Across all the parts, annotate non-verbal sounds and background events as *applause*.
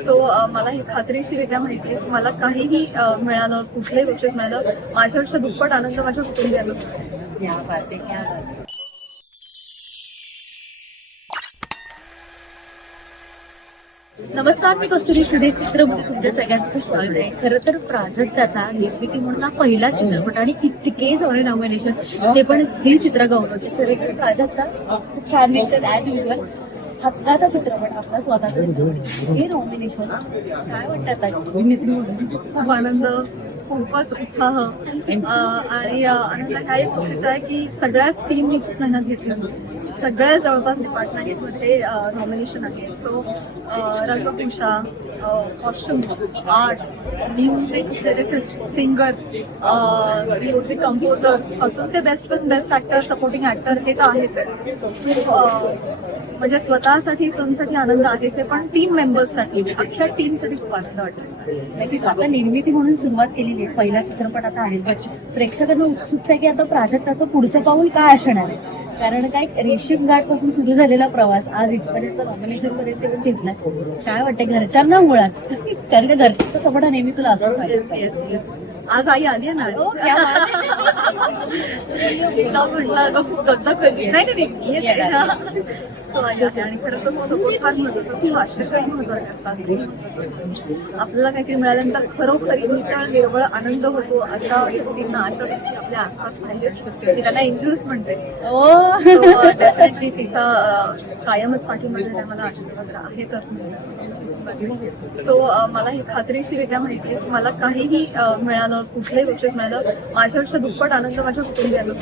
So मला ही खात्रीशीरित्या माहिती आहे की मला काहीही मिळालं कुठल्याही गोष्टीत मिळालं माझ्यापेक्षा दुप्पट आनंद माझ्या आहे. नमस्कार मी कस्तुरी सुधीर चित्रपती तुमच्या सगळ्यांचं खूप स्वागत आहे. खरं तर प्राजक्ताचा निर्मिती म्हणून हा पहिला चित्रपट आणि इतके सॉरी नॉमिनेशन ते पण झी चित्र गौरवचे खरं तर प्राजक्ता खूप छान दिसतात ऍज युजल हक्काचा चित्रपट आपला स्वतःचा. हे नॉमिनेशन काय वाटतात खूप आनंद खूपच उत्साह आणि आनंद काय गोष्टीचा आहे की सगळ्याच टीमनी खूप मेहनत घेतली सगळ्या जवळपास डिपार्टमेंटमध्ये नॉमिनेशन आहे. So रंगभूषा costume art music lyricist singer music composers असून ते बेस्ट पण बेस्ट ऍक्टर सपोर्टिंग ऍक्टर हे तर आहेच. आहे म्हणजे स्वतःसाठी फिल्मसाठी आनंद आहेच आहे पण टीम मेंबर्ससाठी अख्ख्या टीमसाठी खूप आनंद वाटतो. आता निर्मिती म्हणून सुरुवात केलेली आहे. पहिला चित्रपट आता आहे. प्रेक्षकांना उत्सुकता आहे की आता प्राजक्ताचं पुढचं पाऊल काय असणार आहे? कारण काय रेशीम घाटपासून सुरू झालेला प्रवास आज इथपर्यंत नॉमिनेशन पर्यंत घेतला काय वाटतं घरच्यांना मुळात. कारण का घरचा सपोर्ट नेहमी तुला असतो. येस येस येस आज आई आली आहे ना? *laughs* म्हटलं अगं खूप नाही नाही, *laughs* आई आली आणि खरं तर सपोर्ट फार महत्त्वाचा असतो अक्षरशः महत्त्वाचे असतात आपल्याला काहीतरी मिळाल्यानंतर खरोखरी नितळ निर्बळ आनंद होतो अशा व्यक्तींना अशा व्यक्ती आपल्या आसपास पाहिजेत मी त्यांना एंजल्स म्हणते. डेफिनेटली तिचा कायमच पाठीमध्ये मला आशीर्वाद आहेतच सो मला ही खात्रीशीरित्या माहिती आहे की मला काहीही मिळालं कुठल्याही गोष्टीत मिळालं माझ्यापेक्षा दुप्पट आनंद माझ्या कुटुंबियाला.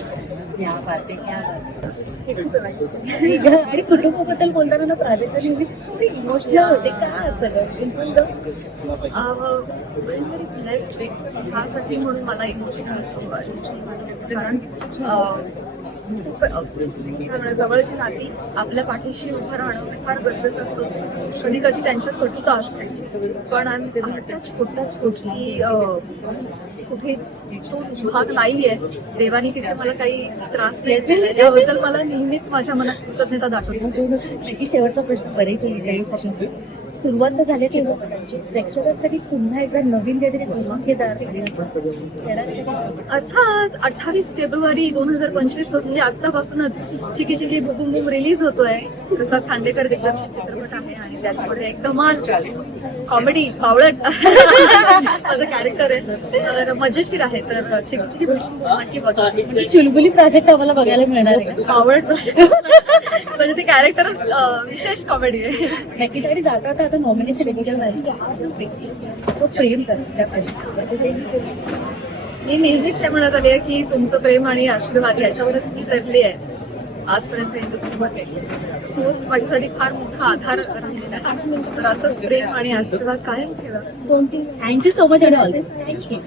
आणि कुटुंबाबद्दल बोलताना ना प्राजक्ता नेहमी थोडी इमोशनल होते असं? व्हेरी ब्लेस्ड ह्यासाठी म्हणून मला इमोशनल कारण खूप, जवळची नाती आपल्या पाठीशी उभं राहणं फार गरजेचं असतं. कधी कधी त्यांच्यात कटुता असते पण आता कुठलाच छोटी कुठे तो भाग नाहीये. देवानी तिथे मला काही त्रास नाही याबद्दल मला नेहमीच माझ्या मनात कृतज्ञता दाखवली शेवटचा प्रश्न बरेच सुरुवात तर झाली चित्रपटांची प्रेक्षकांसाठी पुन्हा एकदा नवीन काहीतरी धमाकेदार? अर्थात अठ्ठावीस फेब्रुवारी दोन हजार पंचवीसपासून म्हणजे आतापासूनच चिकी चिकी बुबुम बुम रिलीज होतोय. प्रसाद खांडेकर दिग्दर्शित चित्रपट आहे आणि त्याच्यामध्ये एक धमाल कॉमेडी पावळट. माझं कॅरेक्टर आहे. तर मजेशीर आहे. तर चिकी चिकी नक्की बघा. म्हणजे चुलबुली प्रोजेक्ट आम्हाला बघायला मिळणार आहे. पावळट म्हणजे ते कॅरेक्टरच विशेष कॉमेडी आहे. नक्कीच आणि जाता आता नॉमिनेशन तो प्रेम मी नेहमीच हे म्हणत आली आहे की तुमचं प्रेम आणि आशीर्वाद याच्यावरच मी तरली आहे. आजपर्यंत इंडस्ट्रीमध्ये तोच माझ्यासाठी फार मोठा आधार तर असंच प्रेम आणि आशीर्वाद कायम ठेवा. थँक्यू सो मच आणि ऑल थँक्यू